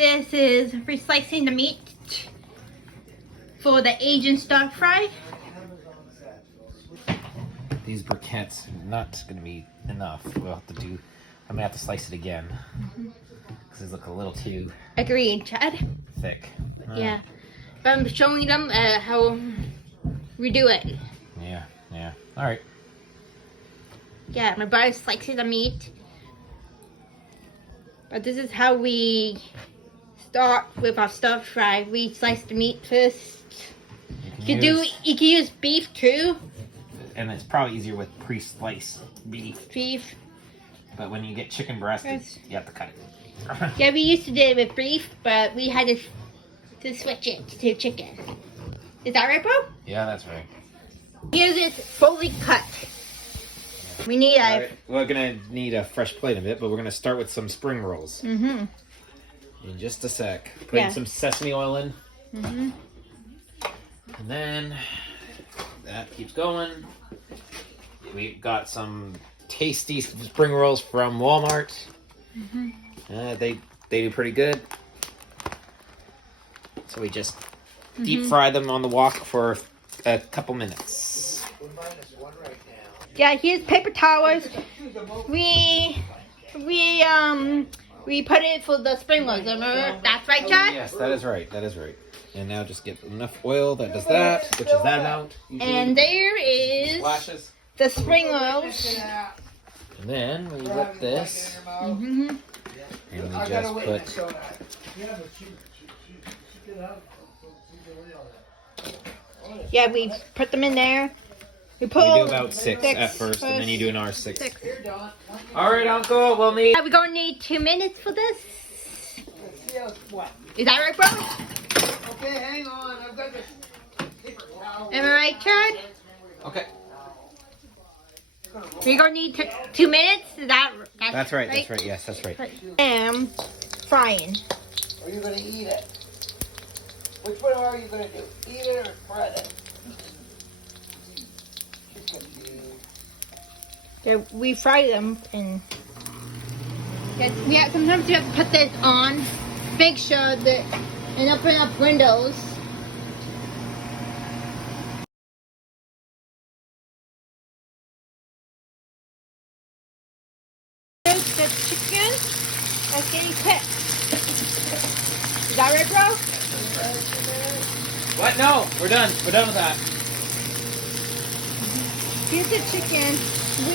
This is reslicing the meat for the Asian stir fry. These briquettes are not going to be enough. We'll have to do. I'm gonna have to slice it again because these look a little too Agreed, Chad. thick. Yeah, but I'm showing them how we do it. Yeah. All right. Yeah, my brother slices the meat. But this is how we start with our stir fry. We slice the meat first. You can use beef too. And it's probably easier with pre-sliced beef. But when you get chicken breast, you have to cut it. Yeah, we used to do it with beef, but we had to switch it to chicken. Is that right, bro? Yeah, that's right. Here's it fully cut. We need right. We're gonna need a fresh plate of it, but we're gonna start with some spring rolls. In just a sec. Putting some sesame oil in. And then that keeps going. We got some tasty spring rolls from Walmart. They do pretty good. So we just deep fry them on the wok for a couple minutes. Yeah, here's paper towels. We put it for the spring rolls. Remember? That's right, Chad? Yes, that is right. And now just get enough oil that does that, which is that amount. Usually. And there is Splashes. the spring rolls. And then we whip this. And we just put. Yeah, we put them in there. We do about six at first, and then you do an R6. Six. All right, Uncle, we'll need. We're gonna need 2 minutes for this. Is that right, bro? Okay, hang on. I've got this paper towel. Am I right, Chad? Okay. We're gonna need 2 minutes. Is that? That's right. That's right. Yes, that's right. Frying. Are you gonna eat it? Which one are you gonna do? Eat it or spread it? So we fry them and sometimes you have to put this on. Make sure that and open up windows. There's the chicken that's getting cooked. Is that right, bro? What? No, we're done. We're done with that. Here's the chicken. We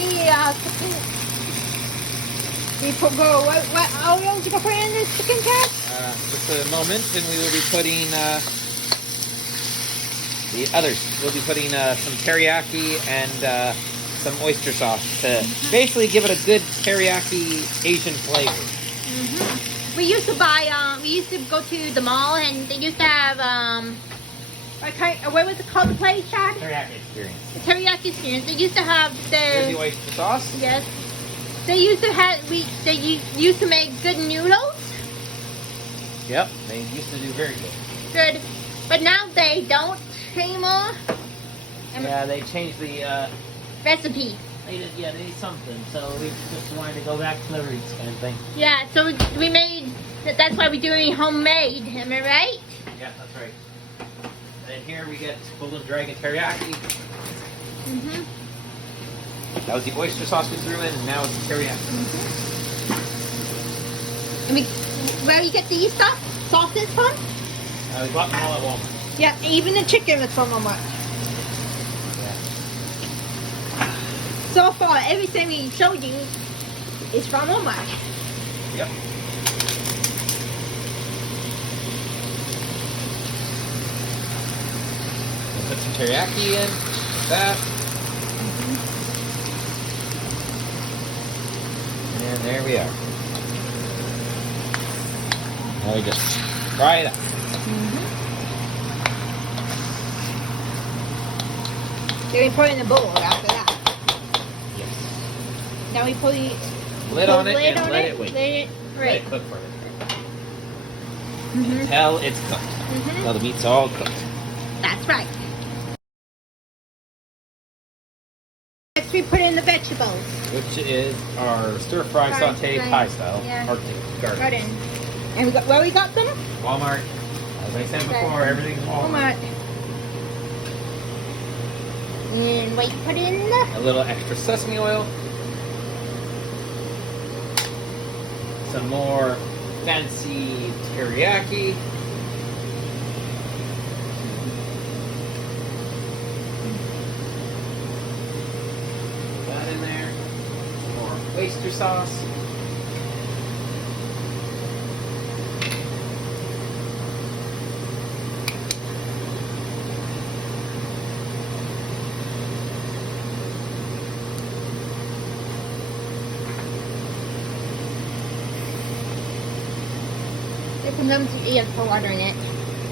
put what oil did you put in this chicken, Cat? Just a moment, and we will be putting the others. We'll be putting some teriyaki and some oyster sauce to basically give it a good teriyaki Asian flavor. We used to buy. We used to go to the mall, and they used to have what was it called? The place, Chad? Teriyaki experience. The teriyaki experience. They used to have Here's the oyster sauce. Yes. They used to have. They used to make good noodles. Yep, they used to do very good. Good, but now they don't anymore. Yeah, they changed the Recipe. They did something. So we just wanted to go back to the roots, kind of thing. Yeah. So we made. That's why we're doing homemade. Am I right? Yeah, that's right. And here we get golden dragon teriyaki. That was the oyster sauce we threw in, and now it's the teriyaki. And where you get these sauces from? We bought them all at Walmart. Yeah, even the chicken is from Walmart. Yeah. So far, everything we showed you is from Walmart. Yep. We'll put some teriyaki in, like that. And there we are. Now we just fry it up. Then we put it in the bowl after that. Yes. Now we put the lid on it and let it wait. Let it cook for it. Until it's cooked. Until the meat's all cooked. That's right. Next we put in the vegetables. Which is our stir-fry saute pie style. Yeah. Arctic garden. And we got where we got them? Walmart. As I said Okay. before, everything's Walmart. And what you put in? A little extra sesame oil. Some more fancy teriyaki. Put that in there. Some more oyster sauce. Sometimes you have to put water in it.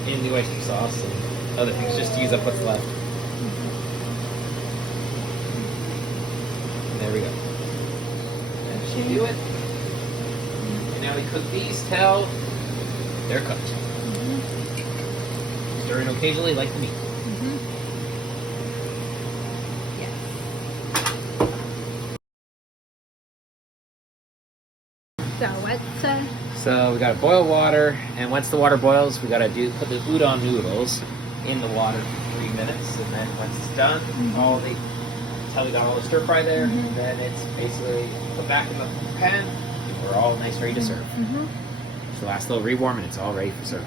In the oyster sauce and other things, just to use up what's left. And there we go. That should do it. And now we cook these till they're cooked. Stirring occasionally like the meat. So what's So we gotta boil water, and once the water boils, we gotta put the udon noodles in the water for 3 minutes, and then once it's done, that's how we got all the stir fry there. Then it's basically put back in the pan. We're all nice, ready to serve. So last little rewarm, and it's all ready for serving.